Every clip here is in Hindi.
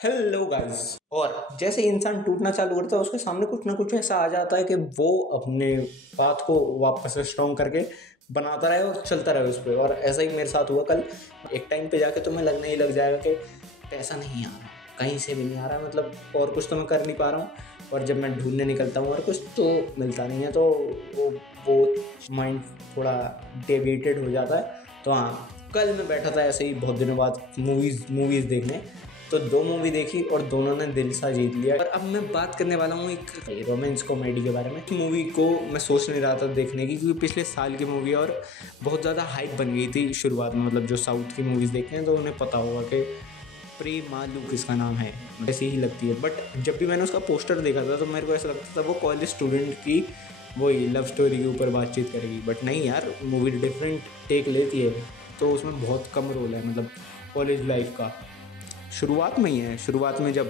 Hello guys. और जैसे ही इंसान टूटना चालू करता है उसके सामने कुछ ना कुछ ऐसा आ जाता है कि वो अपने बात को वापस से स्ट्रॉन्ग करके बनाता रहे और चलता रहे उस पर। और ऐसा ही मेरे साथ हुआ कल। एक टाइम पे जाके तुम्हें लगने ही लग जाएगा कि पैसा नहीं आ रहा, कहीं से भी नहीं आ रहा, मतलब और कुछ तो मैं कर नहीं पा रहा हूँ। और जब मैं ढूंढने निकलता हूँ और कुछ तो मिलता नहीं है, तो वो माइंड थोड़ा डेविएटेड हो जाता है। तो हाँ, कल मैं बैठा था ऐसे ही बहुत दिनों बाद मूवीज़ देखने, तो दो मूवी देखी और दोनों ने दिल सा जीत लिया। और अब मैं बात करने वाला हूँ एक रोमांस कॉमेडी के बारे में। इस मूवी को मैं सोच नहीं रहा था देखने की, क्योंकि पिछले साल की मूवी और बहुत ज़्यादा हाइप बन गई थी शुरुआत में। मतलब जो साउथ की मूवीज़ देखते हैं तो उन्हें पता होगा कि प्रेमालू किसका नाम है, ऐसी ही लगती है। बट जब भी मैंने उसका पोस्टर देखा था तो मेरे को ऐसा लगता था वो कॉलेज स्टूडेंट की वही लव स्टोरी के ऊपर बातचीत करेगी। बट नहीं यार, मूवी डिफरेंट टेक लेती है। तो उसमें बहुत कम रोल है, मतलब कॉलेज लाइफ का शुरुआत में ही है। शुरुआत में जब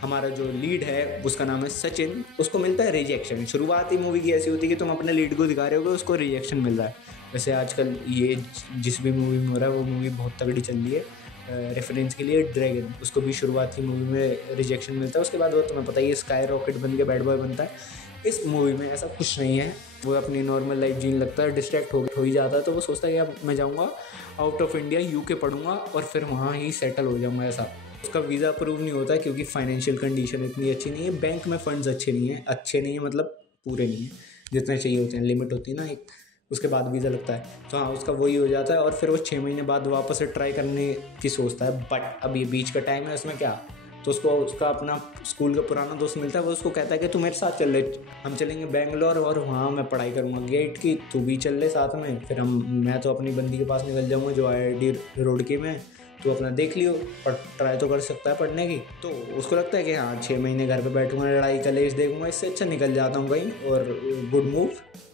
हमारा जो लीड है उसका नाम है सचिन, उसको मिलता है रिजेक्शन। शुरुआत ही मूवी की ऐसी होती है कि तुम अपने लीड को दिखा रहे हो, उसको रिजेक्शन मिल रहा है। वैसे आजकल ये जिस भी मूवी में हो रहा है वो मूवी बहुत तगड़ी चल रही है। रेफरेंस के लिए ड्रैगन, उसको भी शुरुआती मूवी में रिजेक्शन मिलता है, उसके बाद वो तुम्हें पता ही है स्काई रॉकेट बन के बैड बॉय बनता है। इस मूवी में ऐसा कुछ नहीं है। वो अपनी नॉर्मल लाइफ जीने लगता है, डिस्ट्रैक्ट हो ही जाता है। तो वो सोचता है कि अब मैं जाऊँगा आउट ऑफ इंडिया, यूके पढ़ूंगा और फिर वहाँ ही सेटल हो जाऊँगा। ऐसा उसका वीज़ा अप्रूव नहीं होता क्योंकि फाइनेंशियल कंडीशन इतनी अच्छी नहीं है, बैंक में फंड्स अच्छे नहीं है, मतलब पूरे नहीं है जितने चाहिए होते हैं। लिमिट होती है ना एक, उसके बाद वीज़ा लगता है। तो हाँ, उसका वही हो जाता है और फिर वो 6 महीने बाद वापस से ट्राई करने की सोचता है। बट अब ये बीच का टाइम है, उसमें क्या, तो उसको उसका अपना स्कूल का पुराना दोस्त मिलता है। वो उसको कहता है कि तू मेरे साथ चल ले, हम चलेंगे बेंगलोर और वहाँ मैं पढ़ाई करूँगा गेट की, तू भी चल ले साथ में। फिर मैं तो अपनी बंदी के पास निकल जाऊँगा जो IIT रोड की में, तो अपना देख लियो, पर ट्राई तो कर सकता है पढ़ने की। तो उसको लगता है कि हाँ 6 महीने घर पे बैठूंगा, लड़ाई कलेश देखूंगा, इससे अच्छा निकल जाता हूँ कहीं, और गुड मूव।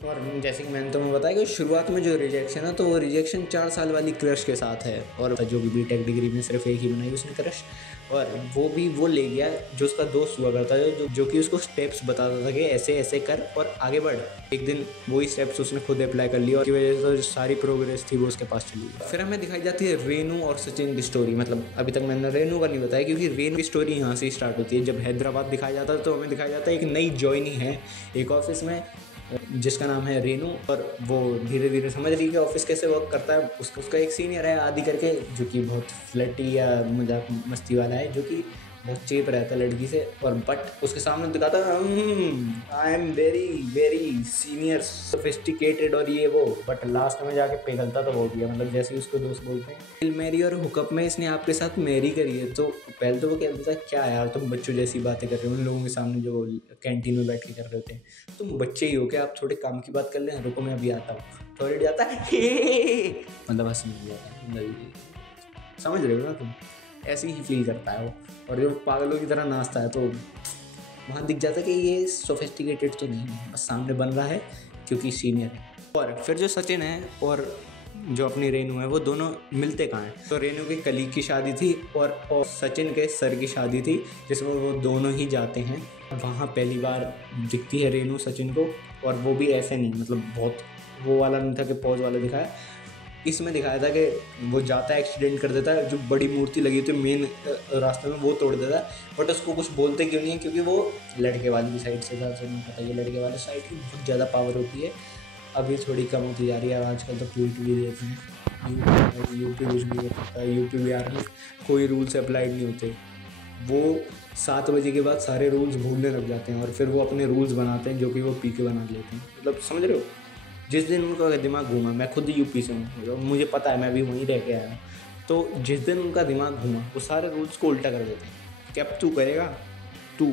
और जैसे कि मैंने तुम्हें बताया कि शुरुआत में जो रिजेक्शन है, तो वो रिजेक्शन 4 साल वाली क्रश के साथ है। और जो भी बीटेक डिग्री में सिर्फ एक ही बनाई उसने क्रश, और वो भी वो ले गया जो उसका दोस्त हुआ करता है, जो कि उसको स्टेप्स बताता था कि ऐसे ऐसे कर और आगे बढ़। एक दिन वही स्टेप्स उसने खुद अप्लाई कर लिया और की वजह से सारी प्रोग्रेस थी वो उसके पास चली गई। फिर हमें दिखाई जाती है रेनू और सचिन की स्टोरी। मतलब अभी तक मैंने रेनू का नहीं बताया क्योंकि रेनू की स्टोरी यहाँ से स्टार्ट होती है। जब हैदराबाद दिखाया जाता है तो हमें दिखाया जाता है एक नई जॉइनी है एक ऑफिस में जिसका नाम है रेनू, और वो धीरे धीरे समझ रही है ऑफिस कैसे वर्क करता है। उसका एक सीनियर है आदि करके, जो कि बहुत फ्लर्टी या मजाक मस्ती वाला है, जो कि बहुत चेप रहता है लड़की से। और बट उसके सामने दिखाता है I am very very senior sophisticated और ये वो, बट लास्ट में जाके पिघलता तो वो भी है। मतलब जैसे ही उसको दोस्त बोलते हैं मेरी और हुकअप में इसने आपके साथ मैरी करी है, तो पहले तो वो कहता है क्या यार तुम बच्चों जैसी बातें कर रहे हो उन लोगों के सामने जो कैंटीन में बैठ के कर रहे होते हैं, तुम बच्चे ही हो क्या, आप थोड़े काम की बात कर लें, रुको मैं अभी आता हूँ। टॉयलेट जाता है मतलब हंसी मिल जाता है, मतलब समझ रहे हो ना तुम, ऐसे ही फील करता है वो। और जो पागलों की तरह नाचता है तो वहाँ दिख जाता है कि ये सोफिस्टिकेटेड तो नहीं है, बस सामने बन रहा है क्योंकि सीनियर है। और फिर जो सचिन है और जो अपनी रेनू है वो दोनों मिलते कहाँ हैं, तो रेनू के कलीग की शादी थी और सचिन के सर की शादी थी, जिसमें वो दोनों ही जाते हैं। वहाँ पहली बार दिखती है रेनू सचिन को, और वो भी ऐसे नहीं, मतलब बहुत वो वाला नहीं था कि पॉज वाला दिखाया। इसमें दिखाया था कि वो जाता है एक्सीडेंट कर देता है, जो बड़ी मूर्ति लगी थी मेन रास्ते में वो तोड़ देता है। बट उसको कुछ बोलते क्यों नहीं है, क्योंकि वो लड़के वाली की साइड से था। तो नहीं पता, ये लड़के वाले साइड की बहुत ज़्यादा पावर होती है, अभी थोड़ी कम होती जा रही है। आजकल तो ट्वीट भी देते हैं, यूपी कुछ भी होता है, यूपी बिहार में कोई रूल्स अप्लाइड नहीं होते। वो 7 बजे के बाद सारे रूल्स भूलने लग जाते हैं और फिर वो अपने रूल्स बनाते हैं जो कि वो पी के बना लेते हैं। मतलब समझ रहे हो, जिस दिन उनका दिमाग घूमा, मैं खुद यूपी से हूँ, मुझे पता है, मैं भी वहीं रह के आया हूँ, तो जिस दिन उनका दिमाग घूमा वो सारे रूल्स को उल्टा कर देते हैं कि अब तू करेगा, तू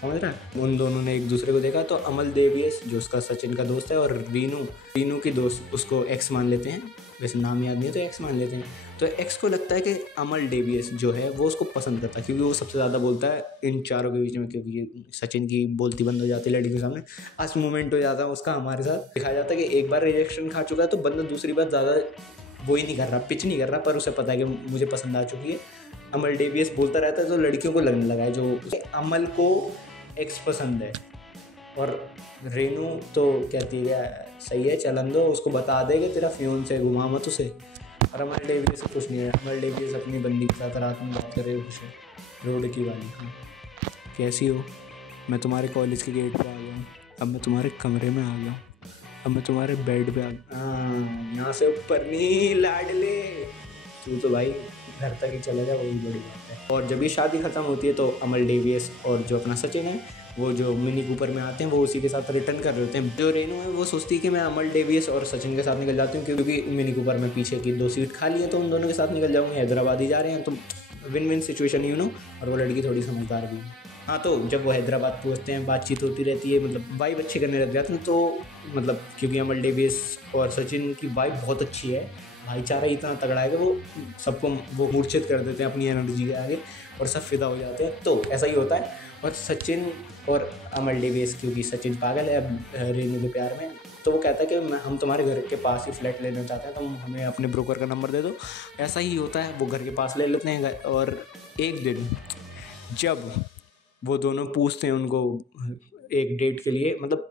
समझ रहा है। उन दोनों ने एक दूसरे को देखा, तो अमल देवियस जो उसका सचिन का दोस्त है और रीनू की दोस्त उसको एक्स मान लेते हैं, वैसे नाम याद नहीं है तो एक्स मान लेते हैं। तो एक्स को लगता है कि अमल डेवियस जो है वो उसको पसंद करता है क्योंकि वो सबसे ज़्यादा बोलता है इन चारों के बीच में, क्योंकि सचिन की बोलती बंद हो जाती है लड़की के सामने। आज मूवमेंट हो जाता है उसका हमारे साथ, दिखाया जाता है कि एक बार रिजेक्शन खा चुका है तो बंदा दूसरी बार ज़्यादा वो ही नहीं कर रहा, पिच नहीं कर रहा, पर उसे पता है कि मुझे पसंद आ चुकी है। अमल डेवियस बोलता रहता है तो लड़कियों को लगने लगा है जो अमल को एक्स पसंद है। और रेनू तो कहती है सही है चलन दो, उसको बता दे कि तेरा फ्यून से घुमा मत उसे। और अमल डेवियस से कुछ नहीं है, अमल डेवियस अपनी बंदी के साथ रात में बात कर रहे हो खुश है। रोड की वाली, हाँ। कैसी हो? मैं तुम्हारे कॉलेज के गेट पे आ गया हूँ, अब मैं तुम्हारे कमरे में आ गया हूँ, अब मैं तुम्हारे बेड पे आ गया। हाँ, यहाँ से ऊपर नहीं लाडले, तू तो भाई घर तक ही चला जा, वही बड़ी बात है। और जब ये शादी खत्म होती है तो अमल डेवियस और जो अपना सचिन है, वो जो मिनी कूपर में आते हैं, वो उसी के साथ रिटर्न कर रहे होते हैं। जो रेनू है वो सोचती है कि मैं अमल डेवियस और सचिन के साथ निकल जाती हूँ, क्योंकि मिनी कूपर में पीछे की 2 सीट खाली है, तो उन दोनों के साथ निकल जाऊँगी। हैदराबाद ही जा रहे हैं तो win win situation, you know. और वो लड़की थोड़ी समझदार भी है। हाँ, तो जब वो हैदराबाद पहुँचते हैं, बातचीत होती रहती है, मतलब वाइब अच्छी करने लग जाते हैं। तो मतलब क्योंकि अमल डेवियस और सचिन की वाइब बहुत अच्छी है, भाईचारा इतना तगड़ा है कि वो सबको वो मूर्छित कर देते हैं अपनी एनर्जी के आगे, और सब फिदा हो जाते हैं। तो ऐसा ही होता है। और सचिन और अमल डेवियस, क्योंकि सचिन पागल है अब रेनू के प्यार में, तो वो कहता है कि हम तुम्हारे घर के पास ही फ्लैट लेना चाहते हैं, तो हमें अपने ब्रोकर का नंबर दे दो। ऐसा ही होता है, वो घर के पास ले लेते हैं। और एक दिन जब वो दोनों पूछते हैं उनको एक डेट के लिए, मतलब